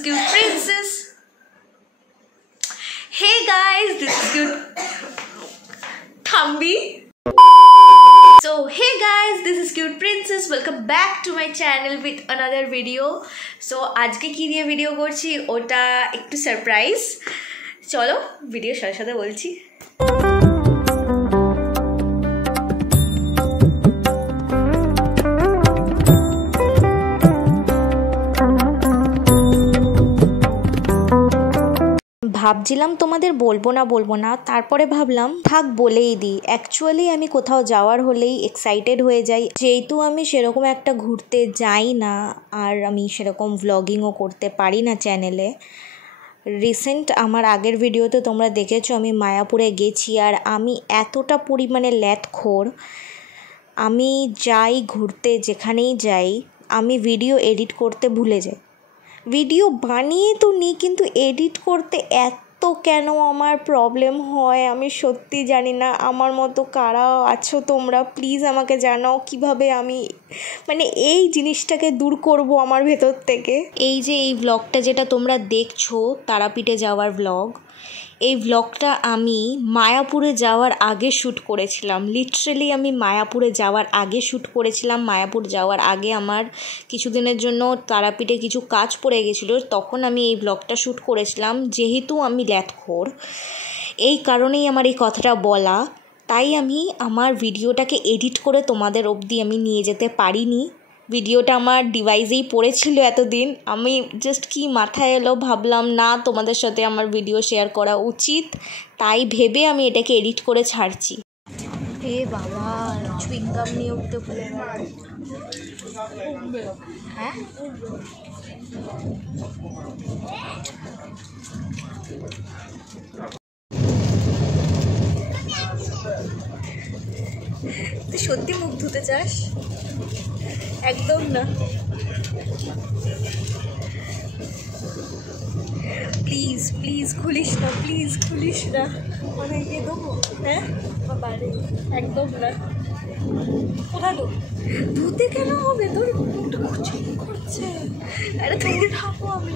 is Cute Princess. Hey guys, this is Cute Thambi. So hey guys, this is Cute Princess. Welcome back to my channel with another video. So আজকে কি দিয়ে video করছি ওটা একটু surprise. চলো video সাথে সাথে বলছি। ভাবছিলাম তোমাদের বলবো না তারপরে ভাবলাম থাক বলেই দিই। অ্যাকচুয়ালি আমি কোথাও যাওয়ার হলেই এক্সাইটেড হয়ে যাই, যেহেতু আমি সেরকম একটা ঘুরতে যাই না আর আমি সেরকম ভ্লগিংও করতে পারি না চ্যানেলে। রিসেন্ট আমার আগের ভিডিওতে তোমরা দেখেছো আমি মায়াপুরে গেছি, আর আমি এতটা পরিমাণে ল্যাথখোর, আমি যাই ঘুরতে যেখানেই যাই আমি ভিডিও এডিট করতে ভুলে যাই। ভিডিও বানিয়ে তো নিই কিন্তু এডিট করতে এত কেন আমার প্রবলেম হয় আমি সত্যি জানি না। আমার মতো কারা আছো তোমরা প্লিজ আমাকে জানাও কিভাবে আমি এই জিনিসটাকে দূর করব আমার ভেতর থেকে। এই যে এই ব্লগটা যেটা তোমরা দেখছো তারাপীঠে যাওয়ার ব্লগ, এই ব্লগটা আমি মায়াপুরে যাওয়ার আগে শ্যুট করেছিলাম। লিটারেলি আমি মায়াপুরে যাওয়ার আগে শ্যুট করেছিলাম। মায়াপুর যাওয়ার আগে আমার কিছুদিনের জন্য তারাপীঠে কিছু কাজ পড়ে গেছিলো, তখন আমি এই ব্লগটা শ্যুট করেছিলাম। যেহেতু আমি ল্যাথখোর, এই কারণেই আমার এই কথাটা বলা, তাই আমি আমার ভিডিওটাকে এডিট করে তোমাদের অবধি আমি নিয়ে যেতে পারিনি। ভিডিওটা আমার ডিভাইসেই পড়েছিল এতদিন, আমি জাস্ট কি মাথায় এলো ভাবলাম না তোমাদের সাথে আমার ভিডিও শেয়ার করা উচিত, তাই ভেবে আমি এটাকে এডিট করে ছাড়ছি। হে বাবা, চুইংগাম নিয়ে উঠতে ভুলে হ্যাঁ তুই সত্যি মুখ ধুতে চাস? একদম না, প্লিজ প্লিজ খুলিস না, প্লিজ খুলিস না, অনেকে দেবো। হ্যাঁ একদম না, কোথায় তো ধুতে কেন হবে? তোর মুখটা খুচুরি করছে। আরে তুমি থাকো, আমি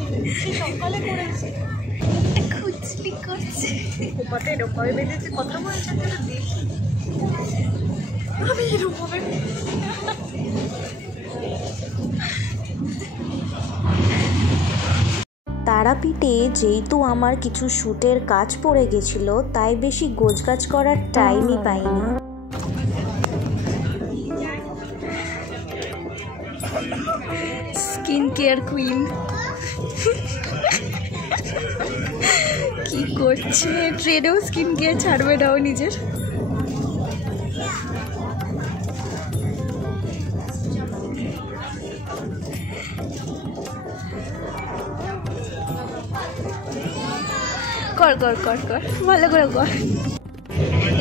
সকালে করেছি খুচলি করছে। ওপাতে এরকম বেঁধেছে, কথা বলছে দেখি আমি এরকম তারাপীঠে যেহেতু আমার কিছু শ্যুটের কাজ পড়ে গেছিল, তাই বেশি গোছগাছ করার টাইমই পাইনি। স্কিন কেয়ার কুইন কি করছে? ট্রেনেও স্কিন কেয়ার ছাড়বে না ও নিজের। কর কর কর কর ভালো করে কর।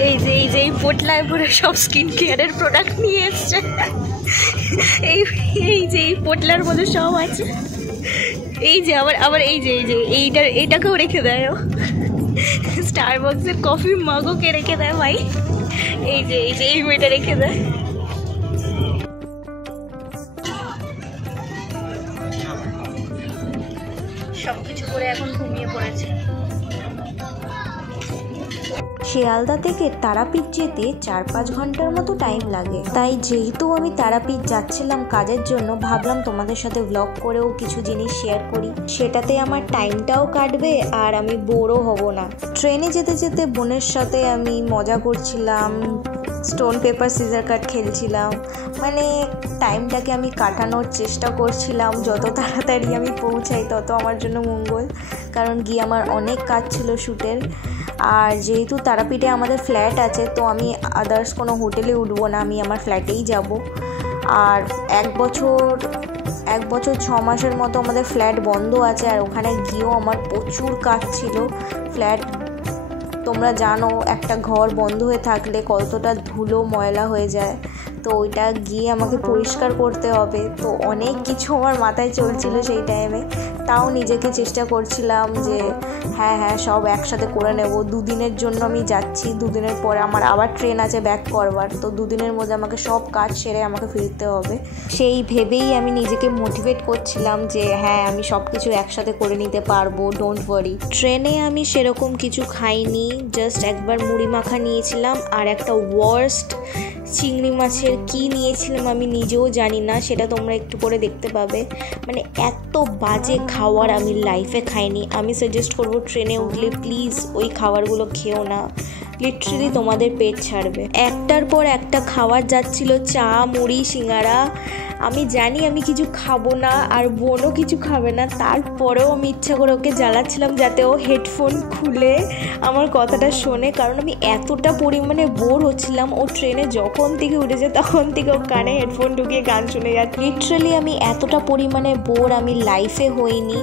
এই যে এই পোটলায় ভরে সব স্কিন কেয়ারের প্রোডাক্ট নিয়ে এসছে। এই যে এই পোটলার মধ্যে সব আছে। এই যে আবার এই যে এইটাকেও রেখে দেয় ও। স্টারবাক্সের কফি মাগও কে রেখে দেয় ভাই। এই যে এই মেয়েটা রেখে দেয়। সবকিছু করে এখন ঘুমিয়ে পড়েছে। শিয়ালদা থেকে তারাপীঠ যেতে 4-5 ঘন্টার মতো টাইম লাগে, তাই যেহেতু আমি তারাপীঠ যাচ্ছিলাম কাজের জন্য ভাবলাম তোমাদের সাথে ব্লগ করেও কিছু জিনিস শেয়ার করি, সেটাতে আমার টাইমটাও কাটবে আর আমি বোরও হব না। ট্রেনে যেতে যেতে বোনের সাথে আমি মজা করছিলাম, স্টোন পেপার সিজার কাট খেলছিলাম, টাইমটাকে আমি কাটানোর চেষ্টা করছিলাম। যত তাড়াতাড়ি আমি পৌঁছাই তত আমার জন্য মঙ্গল, কারণ গিয়ে আমার অনেক কাজ ছিল শ্যুটের। আর যেহেতু তারাপীঠে আমাদের ফ্ল্যাট আছে, তো আমি আদার্স কোনো হোটেলে উঠবো না, আমি আমার ফ্ল্যাটেই যাব। আর এক বছর 6 মাসের মতো আমাদের ফ্ল্যাট বন্ধ আছে, আর ওখানে গিয়েও আমার প্রচুর কাজ ছিল। ফ্ল্যাট তোমরা জানো একটা ঘর বন্ধ হয়ে থাকলে কতটা ধুলো ময়লা হয়ে যায়, তো ওইটা গিয়ে আমাকে পরিষ্কার করতে হবে। তো অনেক কিছু আমার মাথায় চলছিল সেই টাইমে, তাও নিজেকে চেষ্টা করছিলাম যে হ্যাঁ সব একসাথে করে নেব। 2 দিনের জন্য আমি যাচ্ছি, 2 দিনের পরে আমার আবার ট্রেন আছে ব্যাক করবার, তো 2 দিনের মধ্যে আমাকে সব কাজ সেরে আমাকে ফিরতে হবে। সেই ভেবেই আমি নিজেকে মোটিভেট করছিলাম যে হ্যাঁ আমি সব কিছু একসাথে করে নিতে পারবো, ডোন্ট ওয়ারি। ট্রেনে আমি সেরকম কিছু খাইনি, জাস্ট একবার মুড়ি মাখা নিয়েছিলাম আর একটা ওয়ার্স্ট চিংড়ি মাছের কি নিয়েছিলাম আমি নিজেও জানি না, সেটা তোমরা একটু করে দেখতে পাবে। মানে এত বাজে খাবার আমি লাইফে খাইনি। আমি সাজেস্ট করবো ট্রেনে উঠলে প্লিজ ওই খাবারগুলো খেও না, লিটারেলি তোমাদের পেট ছাড়বে। একটার পর একটা খাবার যাচ্ছিল, চা মুড়ি সিঙ্গারা। আমি জানি আমি কিছু খাবো না আর বোনও কিছু খাবে না, তারপরেও আমি ইচ্ছা করে ওকে জ্বালাচ্ছিলাম যাতে ও হেডফোন খুলে আমার কথাটা শোনে, কারণ আমি এতটা পরিমাণে বোর হচ্ছিলাম। ও ট্রেনে যখন থেকে উঠেছে তখন থেকে ও কানে হেডফোন ঢুকিয়ে গান শুনে যাচ্ছে। লিটারেলি আমি এতটা পরিমাণে বোর আমি লাইফে হইনি।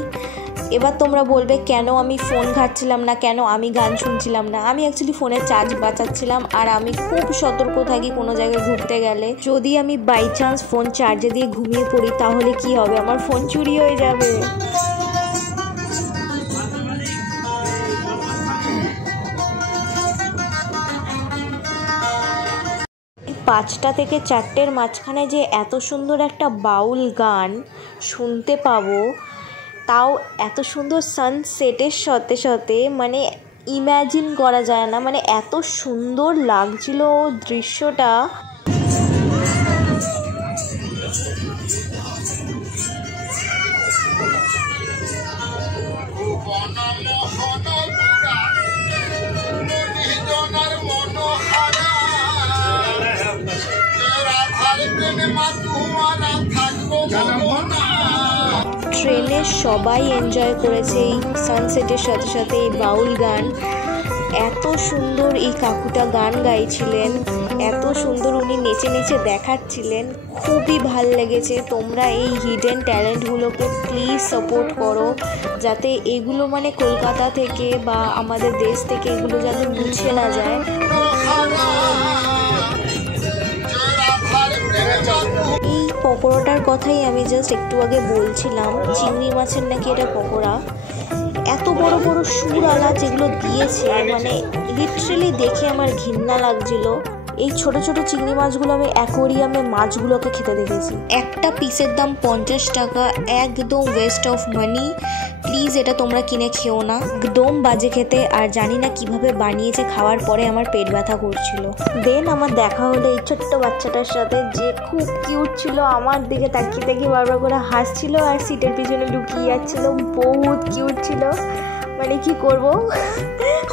এবার তোমরা বলবে কেন আমি ফোন ঘাঁটছিলাম না, কেন আমি গান শুনছিলাম না। আমি অ্যাকচুয়ালি ফোনের চার্জ বাঁচাচ্ছিলাম, আর আমি খুব সতর্ক থাকি কোনো জায়গায় ঘুরতে গেলে। যদি আমি বাই চান্স ফোন চার্জে দিয়ে ঘুমিয়ে পড়ি তাহলে কি হবে, আমার ফোন চুরি হয়ে যাবে। 5টা থেকে 4টের মাঝখানে যে এত সুন্দর একটা বাউল গান শুনতে পাবো, তাও এত সুন্দর সানসেটের সাথে সাথে, মানে ইম্যাজিন করা যায় না। মানে এত সুন্দর লাগছিল দৃশ্যটা। ট্রেনে সবাই এনজয় করেছে এই সানসেটের সাথে সাথে এই বাউল গান। এত সুন্দর এই কাকুটা গান গাইছিলেন, এত সুন্দর উনি নেচে নেচে দেখাচ্ছিলেন, খুবই ভাল লেগেছে। তোমরা এই হিডেন ট্যালেন্টগুলোকে প্লিজ সাপোর্ট করো, যাতে এগুলো মানে কলকাতা থেকে বা আমাদের দেশ থেকে এগুলো যাতে মুছে না যায়। এই পকোড়াটার কথাই আমি জাস্ট একটু আগে বলছিলাম, চিংড়ি মাছের নাকি এটা পকোড়া। এত বড় বড় সুরওয়ালা যেগুলো দিয়েছে, মানে লিটারেলি দেখে আমার ঘৃণা লাগছিল। এই ছোট ছোট চিংড়ি মাছগুলো আমি অ্যাকোয়ারিয়ামে মাছগুলোকে খেতে দেখেছি। একটা পিসের দাম 50 টাকা, একদম ওয়েস্ট অফ মানি। প্লিজ এটা তোমরা কিনে খেও না, একদম বাজে খেতে। আর জানি না কিভাবে বানিয়েছে, খাওয়ার পরে আমার পেট ব্যথা করছিল। দেন আমার দেখা হলো এই ছোট্ট বাচ্চাটার সাথে, যে খুব কিউট ছিল, আমার দিকে তাকিয়ে তাকিয়ে বারবার করে হাসছিল আর সিটের পিছনে লুকিয়ে যাচ্ছিল, বহুত কিউট ছিল। মানে কি করব,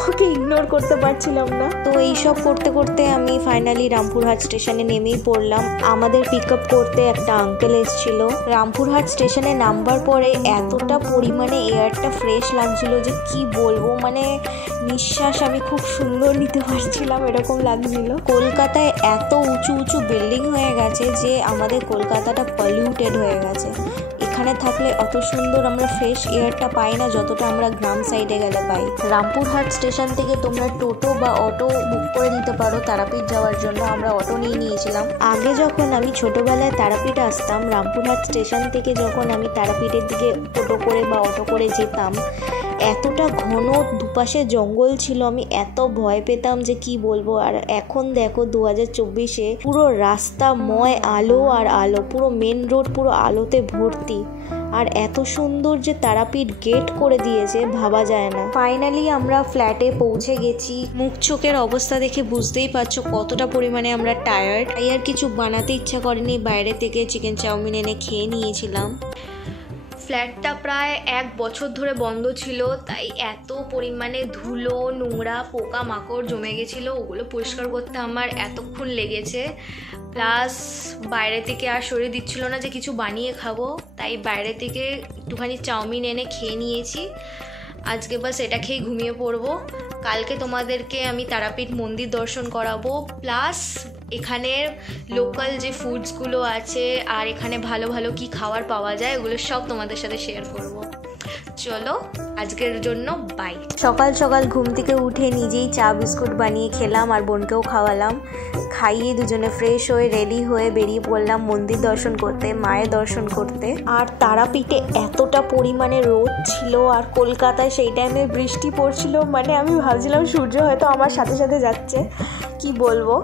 ওকে ইগনোর করতে পারছিলাম না। তো এইসব করতে করতে আমি ফাইনালি রামপুরহাট স্টেশনে নেমেই পড়লাম। আমাদের পিক আপ করতে একটা আঙ্কেল এসেছিল। রামপুরহাট স্টেশনে নামবার পরে এতটা পরিমাণে এয়ারটা ফ্রেশ লাগছিল যে কি বলবো, মানে নিঃশ্বাস আমি খুব সুন্দর নিতে পারছিলাম, এরকম লাগছিল। কলকাতায় এত উঁচু উঁচু বিল্ডিং হয়ে গেছে যে আমাদের কলকাতাটা পলিউটেড হয়ে গেছে। এখানে থাকলে অত সুন্দর আমরা ফ্রেশ এয়ারটা পাই না যতটা আমরা গ্রাম সাইডে গেলে পাই। রামপুরহাট স্টেশন থেকে তোমরা টোটো বা অটো বুক করে নিতে পারো তারাপীঠ যাওয়ার জন্য। আমরা অটো নিয়ে নিয়েছিলাম। আগে যখন আমি ছোটোবেলায় তারাপীঠ আসতাম, রামপুরহাট স্টেশন থেকে যখন আমি তারাপীঠের দিকে টোটো করে বা অটো করে যেতাম, এতটা ঘন দুপাশে জঙ্গল ছিল, আমি এত ভয় পেতাম যে কি বলবো। আর এখন দেখো 2024-এ পুরো রাস্তাময় আলো আর আলো, পুরো মেন রোড পুরো আলোতে ভর্তি। আর এত সুন্দর যে তারাপীঠ গেট করে দিয়েছে ভাবা যায় না। ফাইনালি আমরা ফ্ল্যাটে পৌঁছে গেছি। মুখ চোখের অবস্থা দেখে বুঝতেই পারছো কতটা পরিমাণে আমরা টায়ার্ড। তাই আর কিছু বানাতে ইচ্ছা করেনি, বাইরে থেকে চিকেন চাউমিন এনে খেয়ে নিয়েছিলাম। ফ্ল্যাটটা প্রায় 1 বছর ধরে বন্ধ ছিল, তাই এত পরিমাণে ধুলো নোংরা পোকা মাকড় জমে গেছিলো, ওগুলো পরিষ্কার করতে আমার এতক্ষণ লেগেছে। প্লাস বাইরে থেকে আর শরীর দিচ্ছিল না যে কিছু বানিয়ে খাবো, তাই বাইরে থেকে একটুখানি চাউমিন এনে খেয়ে নিয়েছি। আজকে বাস এটা খেয়ে ঘুমিয়ে পড়বো। কালকে তোমাদেরকে আমি তারাপীঠ মন্দির দর্শন করাবো, প্লাস এখানের লোকাল যে ফুডসগুলো আছে আর এখানে ভালো ভালো কি খাবার পাওয়া যায় ওগুলো সব তোমাদের সাথে শেয়ার করব। চলো আজকের জন্য বাই। সকাল সকাল ঘুম থেকে উঠে নিজেই চা বিস্কুট বানিয়ে খেলাম আর বোনকেও খাওয়ালাম। খাইয়ে দুজনে ফ্রেশ হয়ে রেডি হয়ে বেরিয়ে পড়লাম মন্দির দর্শন করতে, মায়ের দর্শন করতে। আর তারাপীঠে এতটা পরিমাণে রোদ ছিল আর কলকাতায় সেই টাইমে বৃষ্টি পড়ছিল, মানে আমি ভাবছিলাম সূর্য হয়তো আমার সাথে সাথে যাচ্ছে, কি বলবো।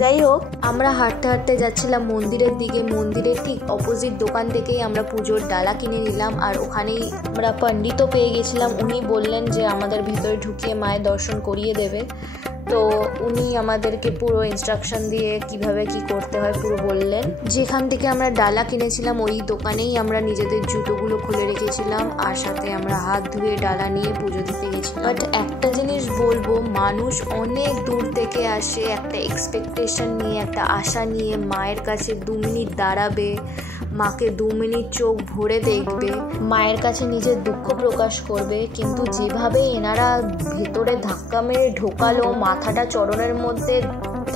যাই হোক, আমরা হাঁটতে হাঁটতে যাচ্ছিলাম মন্দিরের দিকে। মন্দিরের ঠিক অপোজিট দোকান থেকেই আমরা পুজোর ডালা কিনে নিলাম আর ওখানেই আমরা পণ্ডিতও পেয়ে গেছিলাম। উনি বললেন যে আমাদের ভিতরে ঢুকিয়ে মায়ের দর্শন করিয়ে দেবে। তো উনি আমাদেরকে পুরো ইনস্ট্রাকশন দিয়ে কিভাবে কি করতে হয় পুরো বললেন। যেখান থেকে আমরা ডালা কিনেছিলাম ওই দোকানেই আমরা নিজেদের জুতোগুলো খুলে রেখেছিলাম আর সাথে আমরা হাত ধুয়ে ডালা নিয়ে পুজো দিতে গেছিলাম। বাট একটা জিনিস বলবো, মানুষ অনেক দূর থেকে আসে একটা এক্সপেকটেশন নিয়ে, একটা আশা নিয়ে মায়ের কাছে 2 মিনিট দাঁড়াবে, মাকে 2 মিনিট চোখ ভরে দেখবে, মায়ের কাছে নিজের দুঃখ প্রকাশ করবে। কিন্তু যেভাবে এনারা ভেতরে ধাক্কা মেরে ঢোকালো, মাথাটা চরণের মধ্যে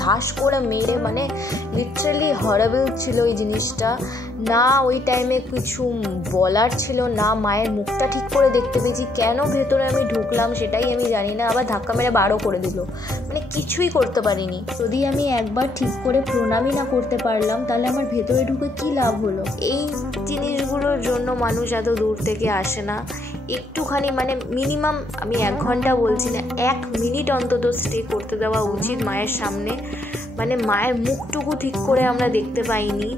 ধাস করে মেরে, মানে লিটারালি হরেবল ছিল এই জিনিসটা। না ওই টাইমে কিছু বলার ছিল, না মায়ের মুখটা ঠিক করে দেখতে পেয়েছি। কেন ভেতরে আমি ঢুকলাম সেটাই আমি জানি না। আবার ধাক্কা মেরে বারও করে দিল, মানে কিছুই করতে পারিনি। যদি আমি একবার ঠিক করে প্রণামই না করতে পারলাম তাহলে আমার ভেতরে ঢুকে কি লাভ হলো। এই জিনিসগুলোর জন্য মানুষ এত দূর থেকে আসে না। একটুখানি মানে মিনিমাম আমি 1 ঘন্টা বলছি না, 1 মিনিট অন্তত স্টে করতে দেওয়া উচিত মায়ের সামনে। মানে মায়ের মুখটুকু ঠিক করে আমরা দেখতে পাইনি,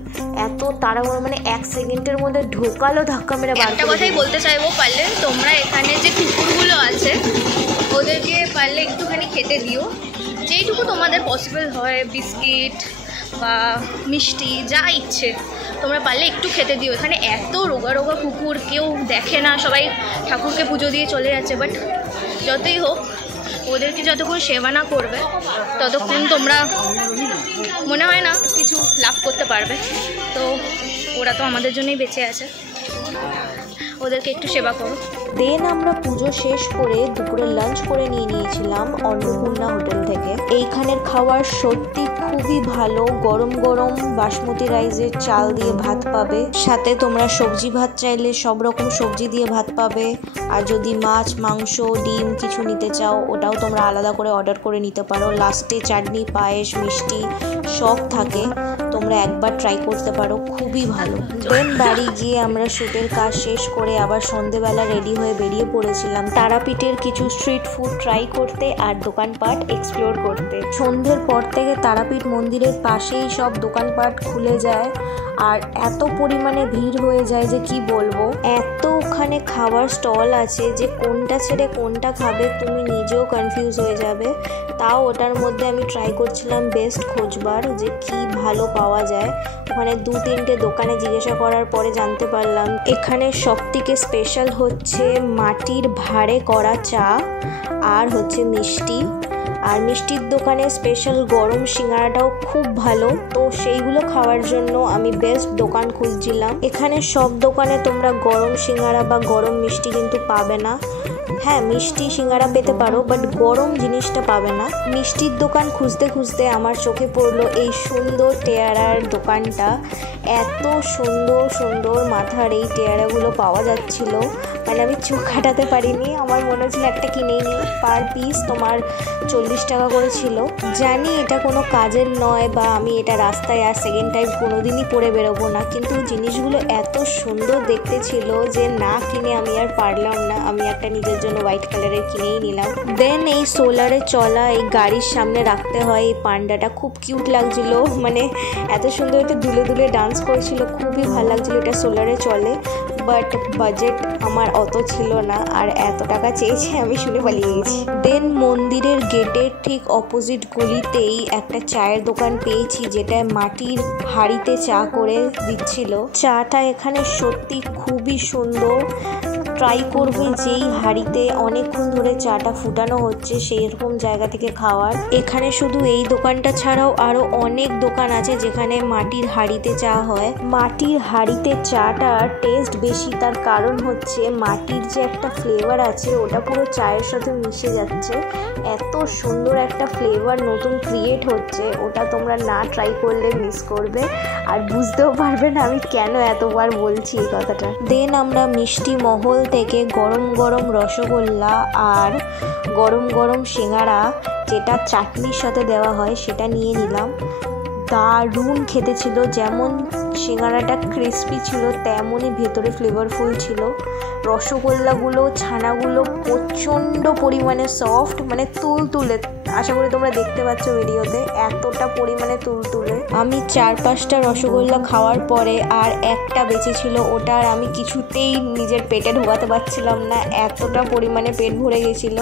এত তাড়াহুড়ো, মানে 1 সেকেন্ডের মধ্যে ঢোকালো ধাক্কা মেরে। একটা কথাই বলতে চাইবো, পারলে তোমরা এখানে যে কুকুরগুলো আছে ওদেরকে পারলে একটুখানি খেতে দিও, যেইটুকু তোমাদের পসিবল হয়, বিস্কিট বা মিষ্টি যা ইচ্ছে তোমরা পারলে একটু খেতে দিও। এখানে এত রোগা রোগা কুকুর, কেউ দেখে না, সবাই ঠাকুরকে পুজো দিয়ে চলে যাচ্ছে। বাট যতই হোক ওদেরকে যতক্ষণ সেবা না করবে ততক্ষণ তোমরা মনে হয় না কিছু লাভ করতে পারবে। তো ওরা তো আমাদের জন্যই বেঁচে আছে, ওদেরকে একটু সেবা করো। দেন আমরা পুজো শেষ করে দুপুরে লাঞ্চ করে নিয়েছিলাম অন্নপূর্ণা হোটেল থেকে। এইখানের খাবার সত্যি খুবই ভালো। গরম গরম বাসমতি রাইসের চাল দিয়ে ভাত পাবে, সাথে তোমরা সবজি ভাত চাইলে সব রকম সবজি দিয়ে ভাত পাবে। আর যদি মাছ, মাংস, ডিম কিছু নিতে চাও ওটাও তোমরা আলাদা করে অর্ডার করে নিতে পারো। লাস্টে চাটনি, পায়েস, মিষ্টি সব থাকে, তোমরা একবার ট্রাই করতে পারো, খুবই ভালো। দেন বাড়ি গিয়ে আমরা শ্যুটের কাজ শেষ করে আবার সন্ধেবেলা রেডি হয়ে বেরিয়ে পড়েছিলাম তারাপীঠের কিছু স্ট্রিট ফুড ট্রাই করতে আর দোকানপাট এক্সপ্লোর করতে। সন্ধ্যের পর থেকে তারাপীঠ মন্দিরের পাশেই সব দোকানপাট খুলে যায় আর এত পরিমাণে ভিড় হয়ে যায় যে কি বলবো। এত ওখানে খাবার স্টল আছে যে কোনটা ছেড়ে কোনটা খাবে তুমি নিজেও কনফিউজ হয়ে যাবে। তাও ওটার মধ্যে আমি ট্রাই করছিলাম বেস্ট খোঁজবার যে কি ভালো পাওয়া যায়। ওখানে 2-3টে দোকানে জিজ্ঞাসা করার পরে জানতে পারলাম এখানে সবথেকে স্পেশাল হচ্ছে মাটির ভাঁড়ে করা চা আর হচ্ছে মিষ্টি। আর মিষ্টির দোকানে স্পেশাল গরম সিঙ্গারাটাও খুব ভালো। তো সেইগুলো খাওয়ার জন্য আমি বেস্ট দোকান খুঁজছিলাম। এখানে সব দোকানে তোমরা গরম সিঙ্গারা বা গরম মিষ্টি কিন্তু পাবে না। হ্যাঁ, মিষ্টি সিঙ্গারা পেতে পারো, বাট গরম জিনিসটা পাবে না। মিষ্টির দোকান খুঁজতে খুঁজতে আমার চোখে পড়লো এই সুন্দর টেয়ারার দোকানটা। এত সুন্দর সুন্দর মাথার এই টেয়ারাগুলো পাওয়া যাচ্ছিল, মানে আমি চোখ কাটাতে পারিনি। আমার মনে হচ্ছিল একটা কিনেই নিই। পার পিস তোমার 40 টাকা করে ছিল। জানি এটা কোনো কাজের নয় বা আমি এটা রাস্তায় আর সেকেন্ড টাইম কোনোদিনই পরে বেরোবো না, কিন্তু জিনিসগুলো এত সুন্দর দেখতে ছিল যে না কিনে আমি আর পারলাম না। আমি একটা নিজের জন্য হোয়াইট কালারের কিনেই নিলাম। দেন এই সোলারে চলা এই গাড়ির সামনে রাখতে হয় এই পান্ডাটা, খুব কিউট লাগছিল, মানে এত সুন্দর একটা দুলে দুলে ডান্স করছিল, খুবই ভালো লাগছিল। এটা সোলারে চলে, বাট বাজেট আমার অত ছিল না আর এত টাকা চেয়েছে আমি শুনে পালিয়ে গেছি। দেন মন্দিরের গেটের ঠিক অপোজিট গলিতেই একটা চায়ের দোকান পেয়েছি যেটা মাটির হাঁড়িতে চা করে দিচ্ছিল। চাটা এখানে সত্যি খুবই সুন্দর। ট্রাই করবে যেই হাঁড়িতে অনেকক্ষণ ধরে চাটা ফুটানো হচ্ছে সেই রকম জায়গা থেকে খাওয়ার। এখানে শুধু এই দোকানটা ছাড়াও আরও অনেক দোকান আছে যেখানে মাটির হাঁড়িতে চা হয়। মাটির হাঁড়িতে চাটার টেস্ট বেশি, তার কারণ হচ্ছে মাটির যে একটা ফ্লেভার আছে ওটা পুরো চায়ের সাথে মিশে যাচ্ছে। এত সুন্দর একটা ফ্লেভার নতুন ক্রিয়েট হচ্ছে, ওটা তোমরা না ট্রাই করলে মিস করবে আর বুঝতেও পারবে না আমি কেন এতবার বলছি এই কথাটা। দেন আমরা মিষ্টি মহল থেকে গরম গরম রসগোল্লা আর গরম গরম সিঙ্গারা, যেটা চাটনির সাথে দেওয়া হয়, সেটা নিয়ে নিলাম। দারুণ খেতে ছিল। যেমন সিঙ্গারাটা ক্রিস্পি ছিল, তেমনই ভেতরে ফ্লেভারফুল ছিল। রসগোল্লাগুলো, ছানাগুলো প্রচণ্ড পরিমাণে সফট, মানে তুলতুলে। আশা করি তোমরা দেখতে পাচ্ছ ভিডিওতে, এতটা পরিমাণে তুলতুলে। আমি 4-5টা রসগোল্লা খাওয়ার পরে আর একটা বেঁচে ছিল, ওটা আর আমি কিছুতেই নিজের পেটে ঢোকাতে পারছিলাম না, এতটা পরিমাণে পেট ভরে গেছিল।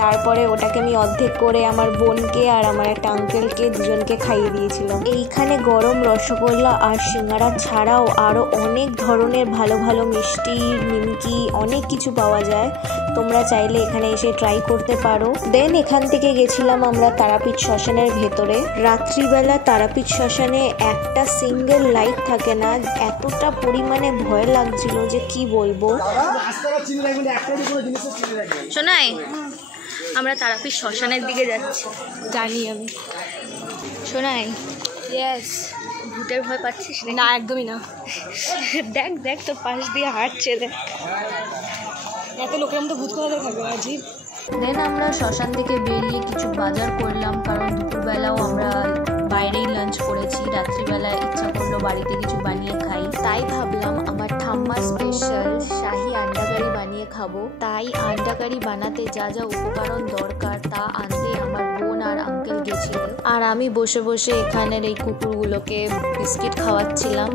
তারপরে ওটাকে আমি অর্ধেক করে আমার বোনকে আর আমার একটা আঙ্কেলকে, দুজনকে খাইয়ে দিয়েছিলাম। এইখানে গরম রসগোল্লা আর সিঙ্গারা ছাড়াও আরও অনেক ধরনের ভালো ভালো মিষ্টি, নিমকি, অনেক কিছু পাওয়া যায়। তোমরা চাইলে এখানে এসে ট্রাই করতে পারো। দেন এখান থেকে গেছিলাম আমরা তারাপীঠ শ্মশানের ভেতরে। রাত্রিবেলা তারাপীঠ শ্মশানে একটা সিঙ্গেল লাইট থাকে না, এতটা পরিমাণে ভয় লাগছিল যে কি বলবো। শোনাই, আমরা তারাপীঠ শ্মশানের দিকে যাচ্ছি। জানি আমি। শোনাই, ইয়েস। ভূতের ভয় পাচ্ছিস না, একদমই না। দেখ দেখ তোর পাশ দিয়ে হাঁটছে, দেখ। এত লোকের মতো ভূত কোথা থাকবে আজি। দেন আমরা শ্মশান থেকে বেরিয়ে কিছু বাজার করলাম, কারণ দুপুরবেলাও আমরা বাইরেই লাঞ্চ করেছি। রাত্রিবেলা ইচ্ছা করলো বাড়িতে কিছু বানিয়ে খাই, তাই ভাবলাম আমার ঠাম্মা স্পেশাল শাহি আন্ডা কারি বানিয়ে খাবো। তাই আন্ডা কারি বানাতে যা যা উপকরণ দরকার তা আনতে আমার বোন আর আঙ্কেল গেছিল, আর আমি বসে বসে এখানের এই কুকুরগুলোকে বিস্কিট খাওয়াচ্ছিলাম।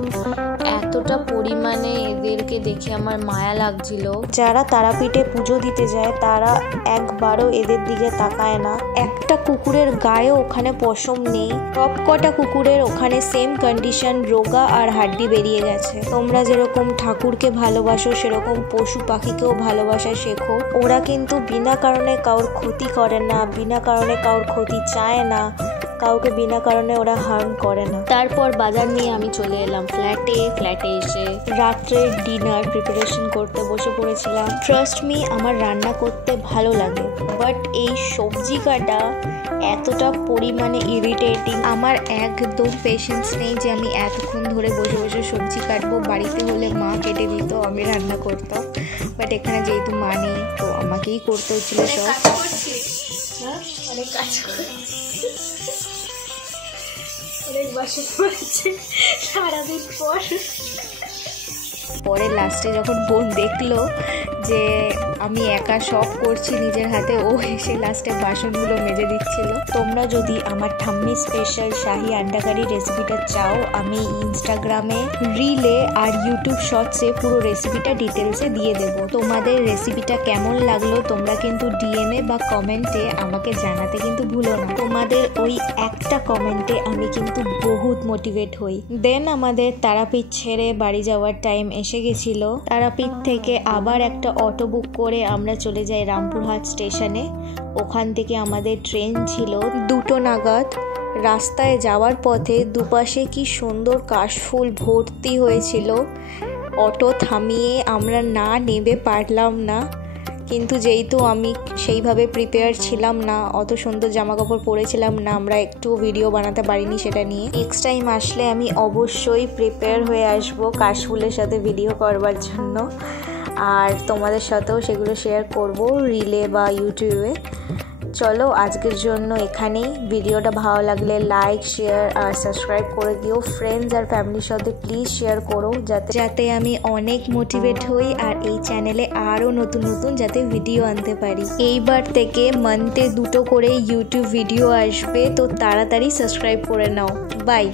এতটা পরিমাণে এদেরকে দেখে আমার মায়া লাগছিল। যারা তারাপীঠে পুজো দিতে যায় তারা একবারও এদের দিকে তাকায় না। একটা কুকুরের গায়ে ওখানে পশম নেই, সবকটা কুকুরের ওখানে সেম কন্ডিশন, রোগা আর হাড্ডি বেরিয়ে গেছে। তোমরা যেরকম ঠাকুরকে ভালোবাসো, সেরকম পশু পাখিকেও ভালোবাসা শেখো। ওরা কিন্তু বিনা কারণে কারোর ক্ষতি করে না, বিনা কারণে কারোর ক্ষতি চায় না, কাউকে বিনা কারণে ওরা হার্ম করে না। তারপর বাজার নিয়ে আমি চলে এলাম ফ্ল্যাটে এসে রাত্রের ডিনার প্রিপারেশন করতে বসে পড়েছিলাম। ট্রাস্ট মি, আমার রান্না করতে ভালো লাগে, বাট এই সবজি কাটা এতটা পরিমাণে ইরিটেটিং। আমার একদম পেশেন্স নেই যে আমি এতক্ষণ ধরে বসে বসে সবজি কাটবো। বাড়িতে হলে মা কেটে দিত, আমি রান্না করতাম, বাট এখানে যেহেতু মা নেই তো আমাকেই করতে হচ্ছিল সব। অনেক কাজ করছি, অনেক বাসন পড়েছে সারাদিন পর। পরে লাস্টে যখন বোন দেখলো যে আমি একা সব করছি নিজের হাতে, ও এসে লাস্টে বাসনগুলো মেজে দিচ্ছিল। তোমরা যদি আমার ঠাম্মি স্পেশাল শাহি আন্ডা কারি রেসিপিটা চাও, আমি ইনস্টাগ্রামে রিলে আর ইউটিউব শর্টসে পুরো রেসিপিটা ডিটেলসে দিয়ে দেবো। তোমাদের রেসিপিটা কেমন লাগলো তোমরা কিন্তু ডিএমএ বা কমেন্টে আমাকে জানাতে কিন্তু ভুলো না। তোমাদের ওই একটা কমেন্টে আমি কিন্তু বহুত মোটিভেট হই। দেন আমাদের তারাপীঠ ছেড়ে বাড়ি যাওয়ার টাইম এসে গেছিল। তারাপীঠ থেকে আবার একটা অটো বুক করে আমরা চলে যাই রামপুরহাট স্টেশনে। ওখান থেকে আমাদের ট্রেন ছিল 2টো নাগাদ। রাস্তায় যাওয়ার পথে দুপাশে কি সুন্দর কাশফুল ভর্তি হয়েছিল। অটো থামিয়ে আমরা না নেমে পারলাম না, কিন্তু যেহেতু আমি সেইভাবে প্রিপেয়ার ছিলাম না, অত সুন্দর জামা কাপড় পরেছিলাম না, আমরা একটু ভিডিও বানাতে পারিনি সেটা নিয়ে। নেক্সট টাইম আসলে আমি অবশ্যই প্রিপেয়ার হয়ে আসবো কাশফুলের সাথে ভিডিও করবার জন্য, আর তোমাদের সাথেও সেগুলো শেয়ার করব রিলে বা ইউটিউবে। চলো আজকের জন্য এখানেই। ভিডিওটা ভালো লাগলে লাইক, শেয়ার আর সাবস্ক্রাইব করে দিও। ফ্রেন্ডস আর ফ্যামিলির সাথে প্লিজ শেয়ার করো, যাতে আমি অনেক মোটিভেট হই আর এই চ্যানেলে আরও নতুন নতুন যাতে ভিডিও আনতে পারি। এইবার থেকে মান্থে 2টো করে ইউটিউব ভিডিও আসবে, তো তাড়াতাড়ি সাবস্ক্রাইব করে নাও। বাই।